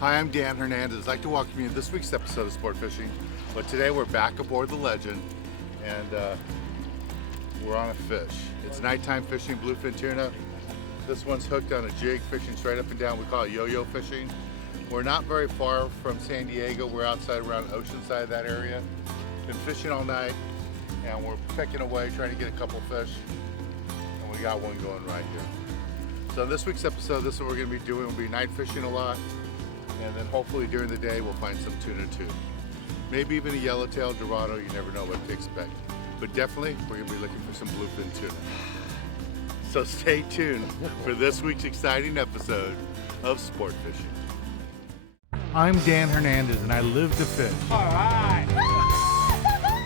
Hi, I'm Dan Hernandez. I'd like to welcome you to this week's episode of Sport Fishing. But today we're back aboard the Legend and we're on a fish. It's nighttime fishing, bluefin tuna. This one's hooked on a jig, fishing straight up and down. We call it yo-yo fishing. We're not very far from San Diego. We're outside around Oceanside of that area. Been fishing all night and we're picking away, trying to get a couple fish. And we got one going right here. So in this week's episode, this is what we're gonna be doing. We'll be night fishing a lot. And then hopefully during the day, we'll find some tuna too. Maybe even a yellowtail Dorado, you never know what to expect. But definitely, we're gonna be looking for some bluefin tuna. So stay tuned for this week's exciting episode of Sport Fishing. I'm Dan Hernandez and I live to fish. All right.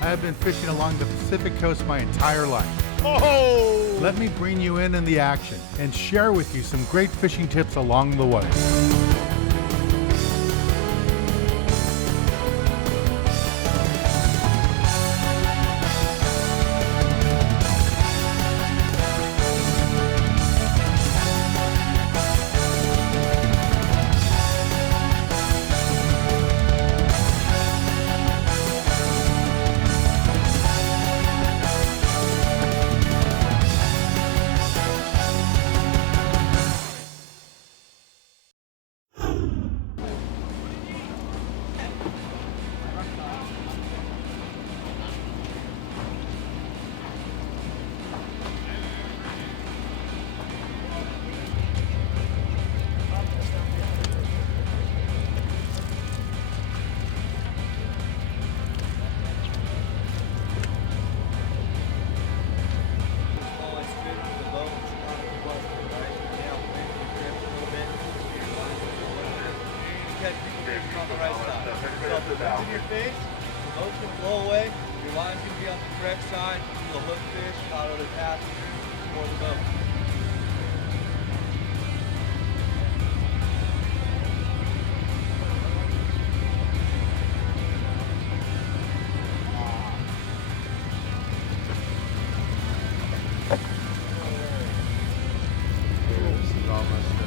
I have been fishing along the Pacific coast my entire life. Oh! Let me bring you in the action and share with you some great fishing tips along the way. In your face, the boat's going to blow away, your line's going to be on the correct side, you'll hook fish, not other passengers, or the boat. This is all my stuff.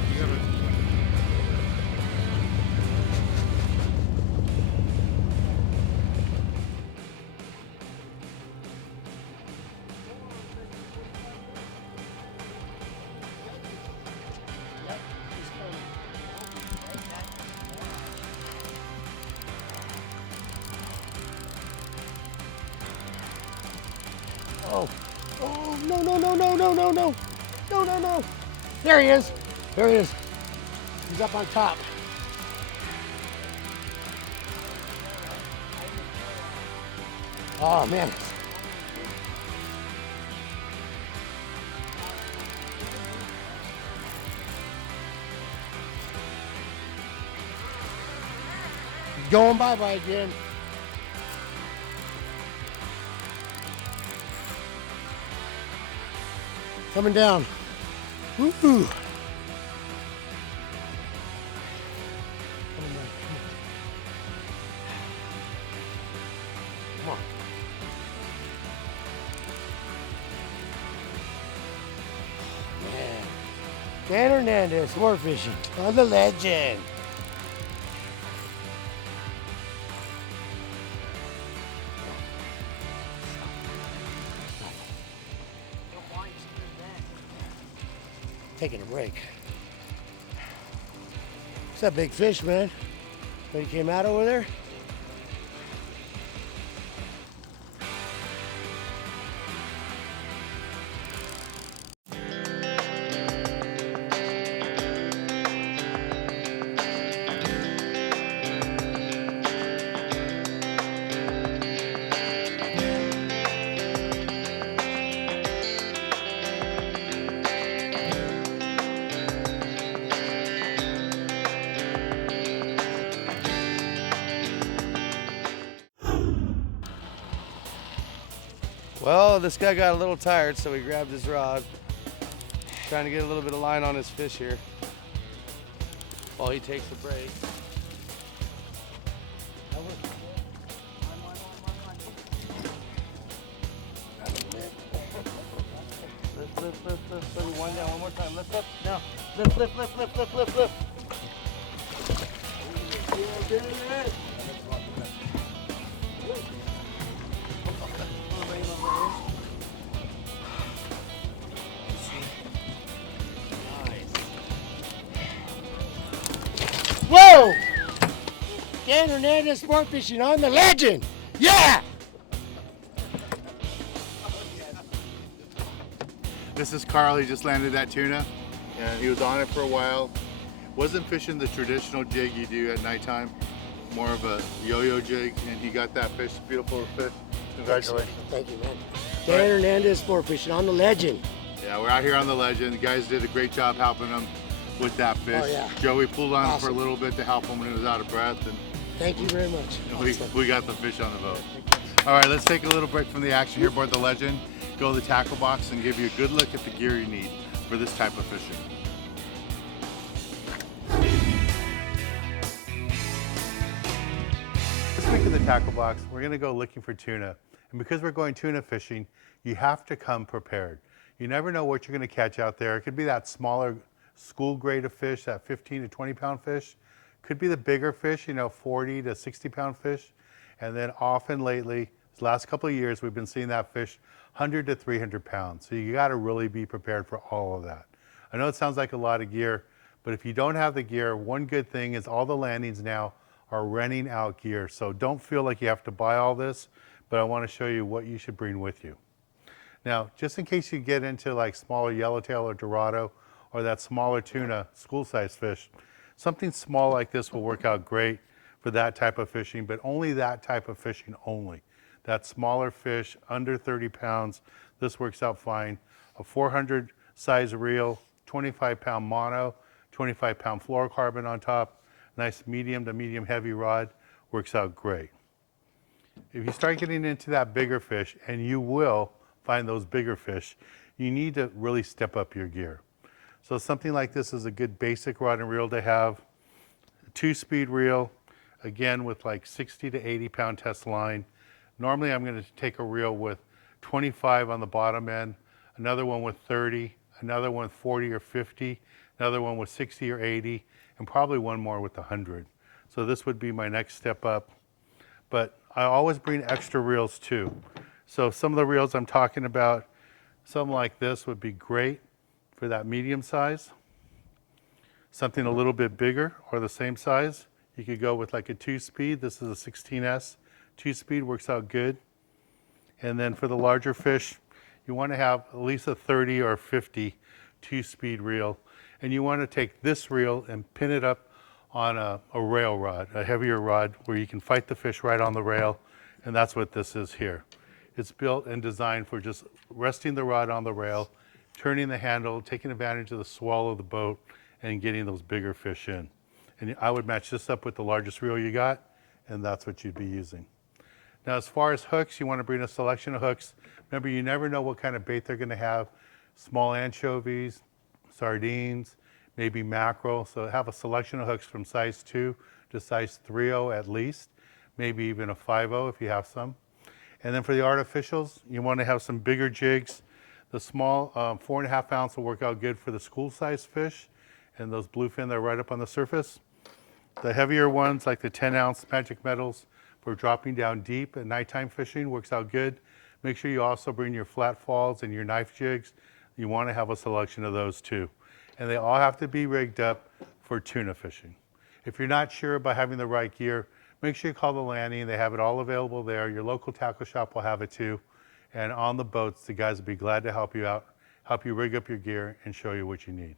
Oh, oh, no, no, no, no, no, no, no, no, no, no. There he is. There he is. He's up on top. Oh, man. He's going bye-bye again. Coming down. Woo! Come on. Man. Dan Hernandez, sport fishing on the Legend. Taking a break. It's that big fish, man. When he came out over there. Well, this guy got a little tired, so he grabbed his rod. Trying to get a little bit of line on his fish here while he takes a break. Lift, lift, lift. Let me wind down one more time. Lift up. Now. Lift, lift, lift, lift, lift, lift, lift. Whoa! Dan Hernandez sport fishing on the Legend. Yeah! This is Carl. He just landed that tuna, and he was on it for a while. Wasn't fishing the traditional jig you do at nighttime, more of a yo-yo jig, and he got that fish, beautiful fish. Congratulations. Thank you, man. Dan Hernandez sport fishing on the Legend. Yeah, we're out here on the Legend. The guys did a great job helping him with that fish. Oh, yeah. Joey pulled on him for a Awesome. little bit to help him when he was out of breath, and Thank you very much. we got the fish on the boat. All right, let's take a little break from the action here aboard the Legend, go to the tackle box and give you a good look at the gear you need for this type of fishing. This week in the tackle box, we're gonna go looking for tuna. And because we're going tuna fishing, you have to come prepared. You never know what you're gonna catch out there. It could be that smaller school grade of fish, that 15 to 20 pound fish. Could be the bigger fish, 40 to 60 pound fish. And then often lately, the last couple of years, we've been seeing that fish 100 to 300 pounds. So you gotta really be prepared for all of that. I know it sounds like a lot of gear, but if you don't have the gear, one good thing is all the landings now are renting out gear. So don't feel like you have to buy all this, but I wanna show you what you should bring with you. Now, just in case you get into like smaller yellowtail or dorado, or that smaller tuna, school-sized fish, something small like this will work out great for that type of fishing, but only that type of fishing only. That smaller fish, under 30 pounds, this works out fine. A 400 size reel, 25 pound mono, 25 pound fluorocarbon on top, nice medium to medium heavy rod, works out great. If you start getting into that bigger fish, and you will find those bigger fish, you need to really step up your gear. So something like this is a good basic rod and reel to have. A 2-speed reel, again with like 60 to 80 pound test line. Normally I'm going to take a reel with 25 on the bottom end, another one with 30, another one with 40 or 50, another one with 60 or 80, and probably one more with 100. So this would be my next step up. But I always bring extra reels too. So some of the reels I'm talking about, something like this would be great for that medium size. Something a little bit bigger or the same size, you could go with like a 2-speed. This is a 16S. 2-speed works out good. And then for the larger fish, you want to have at least a 30 or 50 2-speed reel. And you want to take this reel and pin it up on a rail rod, a heavier rod, where you can fight the fish right on the rail. And that's what this is here. It's built and designed for just resting the rod on the rail, turning the handle, taking advantage of the swell of the boat, and getting those bigger fish in. And I would match this up with the largest reel you got, and that's what you'd be using. Now, as far as hooks, you want to bring a selection of hooks. Remember, you never know what kind of bait they're going to have. Small anchovies, sardines, maybe mackerel. So have a selection of hooks from size 2 to size 3.0 at least, maybe even a 5.0 if you have some. And then for the artificials, you want to have some bigger jigs. The small 4.5 ounce will work out good for the school-sized fish, and those bluefin that are right up on the surface. The heavier ones, like the 10-ounce magic metals, for dropping down deep at nighttime fishing, works out good. Make sure you also bring your flat falls and your knife jigs. You want to have a selection of those too. And they all have to be rigged up for tuna fishing. If you're not sure about having the right gear, make sure you call the landing. They have it all available there. Your local tackle shop will have it too. And on the boats, the guys will be glad to help you out, help you rig up your gear and show you what you need.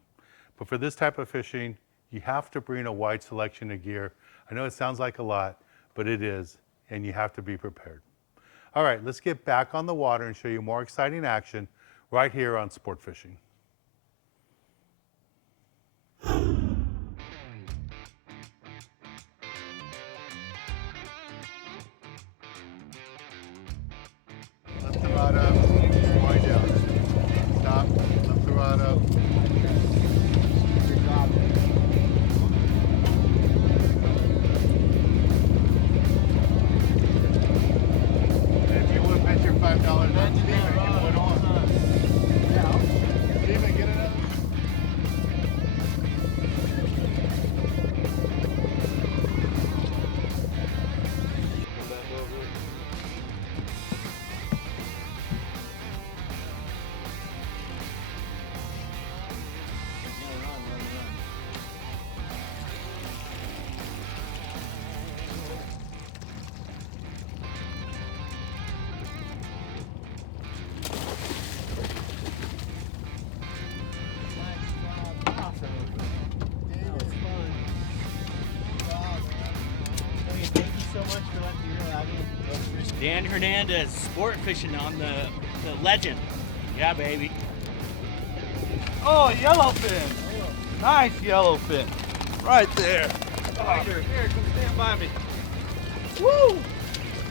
But for this type of fishing, you have to bring a wide selection of gear. I know it sounds like a lot, but it is, and you have to be prepared. All right, let's get back on the water and show you more exciting action right here on Sport Fishing. Lift the rod up, wind down. Stop, lift the rod up. Good job. And if you would bet your $5 on Steven, you would on. Yeah. Steven, get it up. Dan Hernandez, sport fishing on the Legend. Yeah, baby. Oh, yellowfin. Nice yellowfin. Right there. Here, come stand by me. Woo!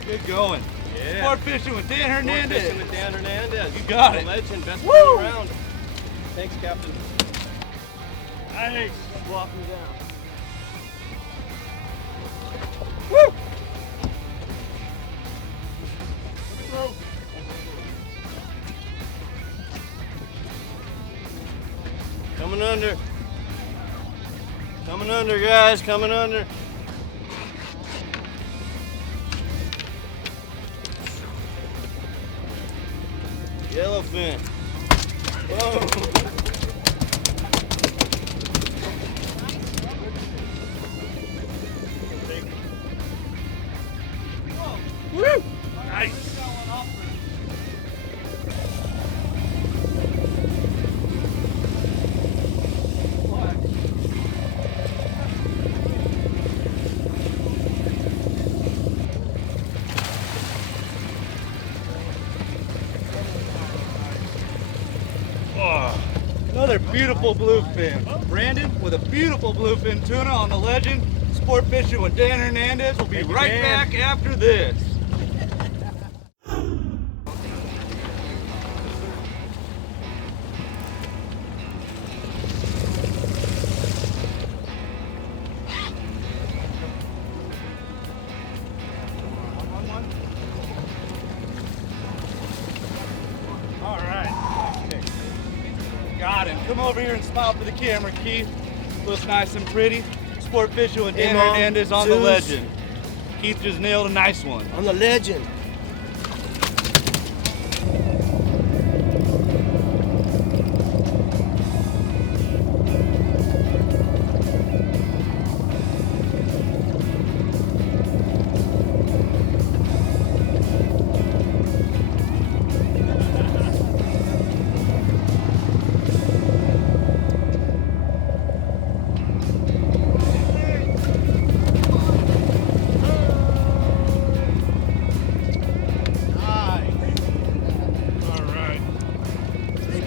Good going. Yeah. Sport fishing with Dan Hernandez. Fishing with Dan Hernandez. You got The it. Legend, best Woo! one around. Thanks, Captain. Nice. Walk me down. Woo! Coming under. Coming under, guys. Coming under. Yellowfin. Whoa. Woo! Nice. Oh, another beautiful bluefin. Brandon with a beautiful bluefin tuna on the Legend. Sport fishing with Dan Hernandez. We'll be Thank you, right Dan. back after this. All right. Okay. Got him. Come over here and smile for the camera, Keith. Looks nice and pretty. Sport fishing with Dan Mom. Hernandez on the Zeus. Legend. Keith just nailed a nice one. On the Legend.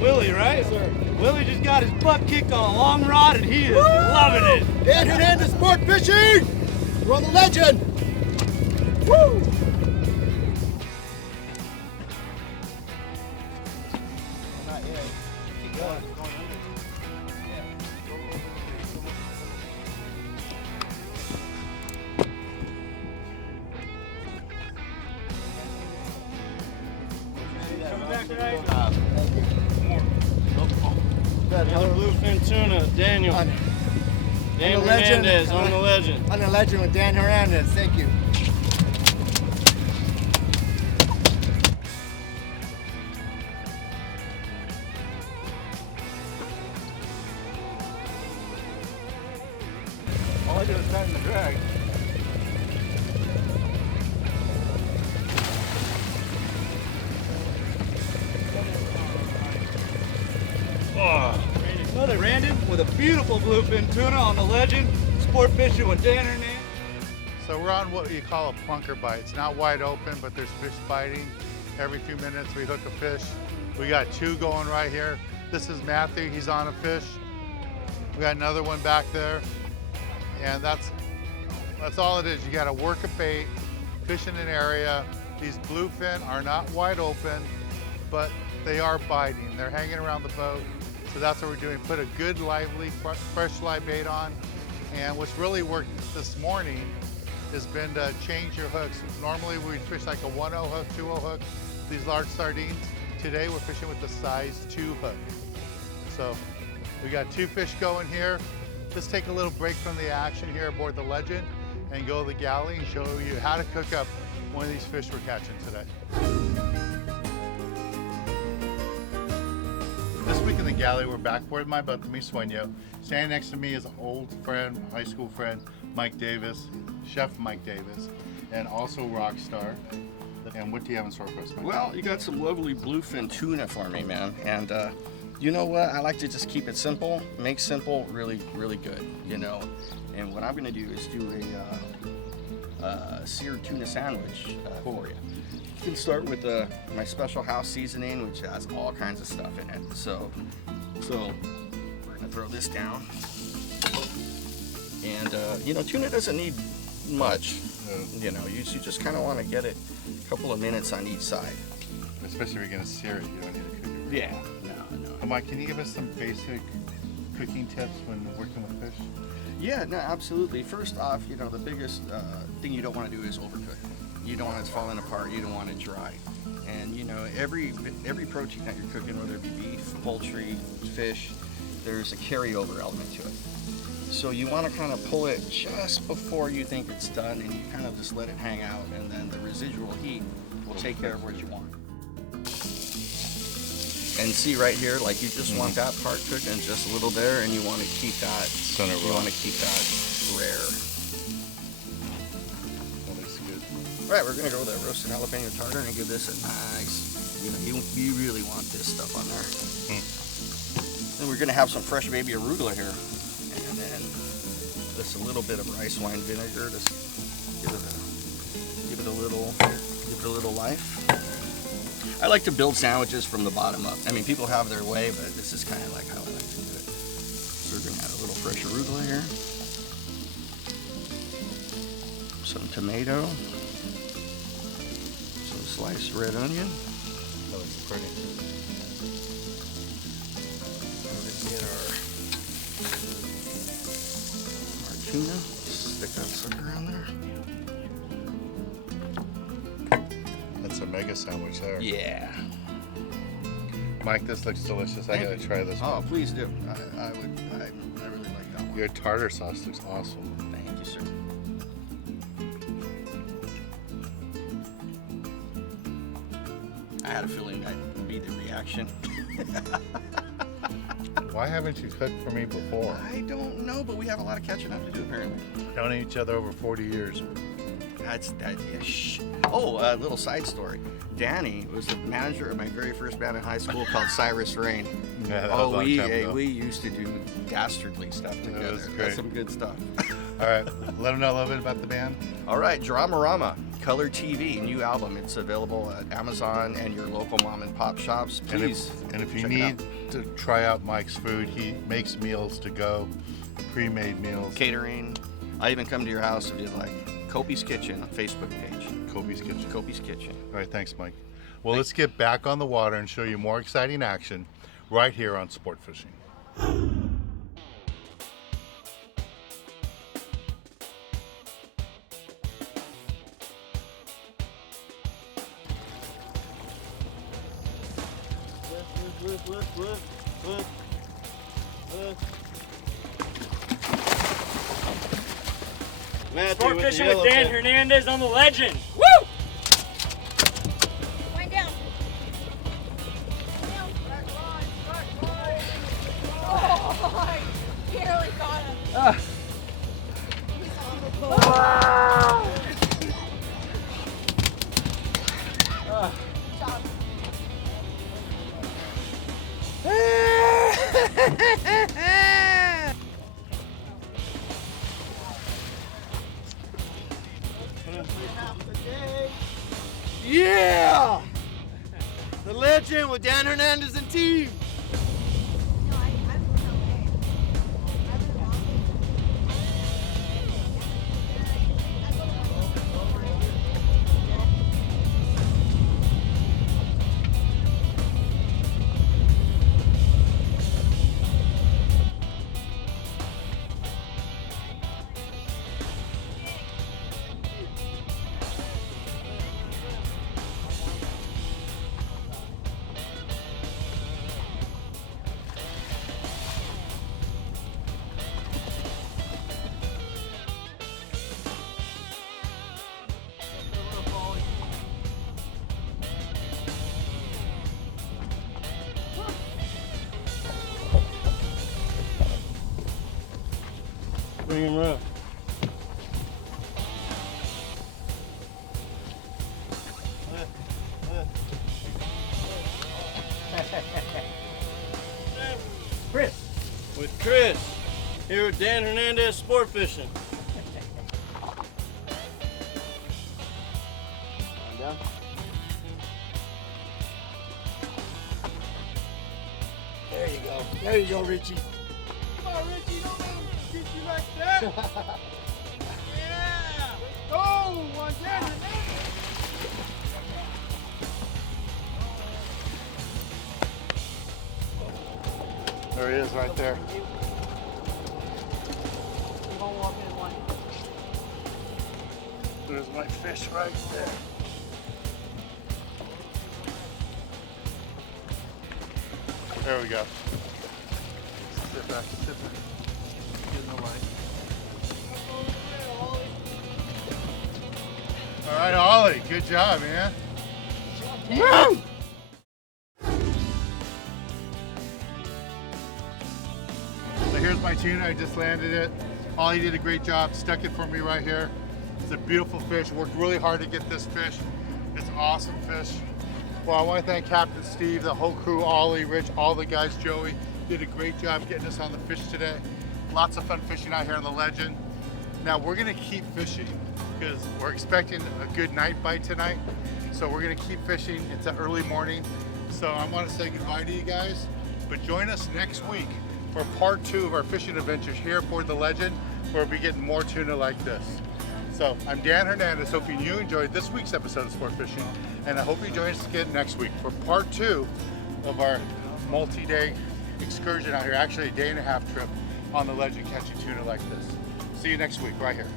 Willie, right? Yes, sir. Willie just got his butt kicked on a long rod and he is loving it. Dan Hernandez Sport Fishing! We're on the Legend! Woo! Another bluefin tuna, Daniel. On Daniel the Legend. Hernandez on the Legend. On the Legend with Dan Hernandez. Thank you. All I did was tighten the drag. Oh. Another Brandon with a beautiful bluefin tuna on the Legend. Sport fishing with Dan Hernandez. So we're on what you call a plunker bite. It's not wide open, but there's fish biting. Every few minutes we hook a fish. We got two going right here. This is Matthew, he's on a fish. We got another one back there. And that's all it is. You gotta work a bait, fish in an area. These bluefin are not wide open, but they are biting. They're hanging around the boat. So that's what we're doing. Put a good, lively, fresh live bait on. And what's really worked this morning has been to change your hooks. Normally we fish like a 1-0 hook, 2-0 hook, these large sardines. Today we're fishing with the size 2 hook. So we got 2 fish going here. Let's take a little break from the action here aboard the Legend and go to the galley and show you how to cook up one of these fish we're catching today. This week in the galley, we're back aboard my boat, the Mi Sueño. Standing next to me is an old friend, high school friend, Mike Davis, Chef Mike Davis, and also rock star. And what do you have in store for us, Mike? Well, you got some lovely bluefin tuna for me, man. And You know what? I like to just keep it simple. Make simple really, really good, you know. And what I'm gonna do is do a seared tuna sandwich for you. You can start with my special house seasoning, which has all kinds of stuff in it. So we're gonna throw this down. And you know, tuna doesn't need much. You know, you just kind of want to get it a couple of minutes on each side. Especially if you're gonna sear it, you don't need to cook it. Yeah. No. Mike, can you give us some basic cooking tips when working with fish? Yeah, no, absolutely. First off, you know, the biggest thing you don't want to do is overcook. You don't want it falling apart. You don't want it dry. And you know, every protein that you're cooking, whether it be beef, poultry, fish, there's a carryover element to it. So you want to kind of pull it just before you think it's done, and you kind of just let it hang out, and then the residual heat will take care of what you want. And see right here, like you just want that part cooking just a little there, and you want to keep that Center you raw. want to keep that rare. That looks good. All right, we're gonna go with a roasted jalapeno tartar and give this a nice, you know, you really want this stuff on there. Then we're gonna have some fresh baby arugula here, and then just a little bit of rice wine vinegar to give it a little life. I like to build sandwiches from the bottom up. I mean, people have their way, but this is kind of like how I like to do it. So we're gonna add a little fresh arugula here, some tomato, some sliced red onion. That looks pretty. Let's get our tuna. Stick that sucker on there. That's a mega sandwich there. Yeah. Mike, this looks delicious. I Thank gotta you. try this Oh, one. please do. I really like that one. Your tartar sauce looks awesome. Thank you, sir. I had a feeling that would be the reaction. Why haven't you cooked for me before? I don't know, but we have a lot of catching up to do apparently. Known each other over 40 years. That's that. Yeah, shh. Oh, a little side story. Danny was the manager of my very first band in high school called Cyrus Rain. Yeah, that was a Oh, long time ago. we used to do dastardly stuff together. was great. That's some good stuff. All right, let them know a little bit about the band. All right, Dramarama, Color TV, new album. It's available at Amazon and your local mom and pop shops. Please. And if you check it need to try out Mike's food, he makes meals to go, pre-made meals. Catering. I even come to your house if you'd like. Kopi's Kitchen on Facebook page. Kobe's Kitchen. Kopi's Kitchen. All right, thanks, Mike. Well, let's get back on the water and show you more exciting action right here on Sport Fishing. Sport fishing with Dan Hernandez on the Legend. Woo! Wind down. Oh, I barely got him. He's on the boat. Job. Yeah! The Legend with Dan Hernandez and team. No, I've been okay. I've been walking. Bring him up. Here with Dan Hernandez Sport Fishing. Down. There you go. There you go, Richie. Come on, Richie, don't let him get you like that. Yeah. Oh, one Dan Hernandez. There he is right there. There's my fish right there. There we go. Sit back, sit back. Get in the light. All right, Ollie, good job, man. Woo! So here's my tuna, I just landed it. Ollie did a great job, stuck it for me right here. It's a beautiful fish, worked really hard to get this fish. It's an awesome fish. Well, I want to thank Captain Steve, the whole crew, Ollie, Rich, all the guys, Joey, did a great job getting us on the fish today. Lots of fun fishing out here on the Legend. Now we're gonna keep fishing because we're expecting a good night bite tonight. So we're gonna keep fishing, it's an early morning. So I want to say goodbye to you guys, but join us next week for part 2 of our fishing adventures here aboard the Legend, where we'll be getting more tuna like this. So I'm Dan Hernandez, hoping you enjoyed this week's episode of Sport Fishing, and I hope you join us again next week for part 2 of our multi-day excursion out here, actually a day and a half trip on the Legend catching tuna like this. See you next week right here.